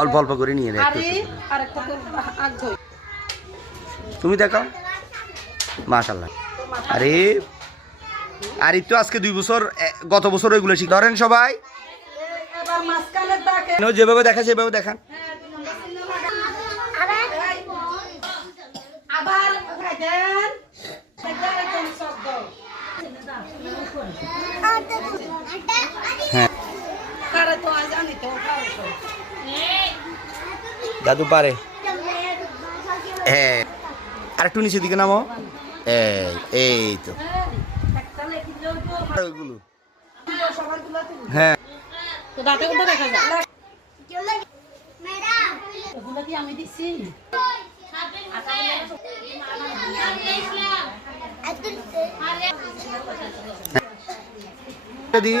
অল্প অল্প করে নিয়ে নে তুমি দেখাও মাশাআল্লাহ আরে আরে তো আজকে 2 বছর গত বছর ওইগুলো শিখ ধরেন সবাই যেভাবে দেখা সেভাবে দেখান হ্যাঁ দাদু পারে হ্যাঁ আর একটু নিচের দিকে নামো এই তো হ্যাঁ দি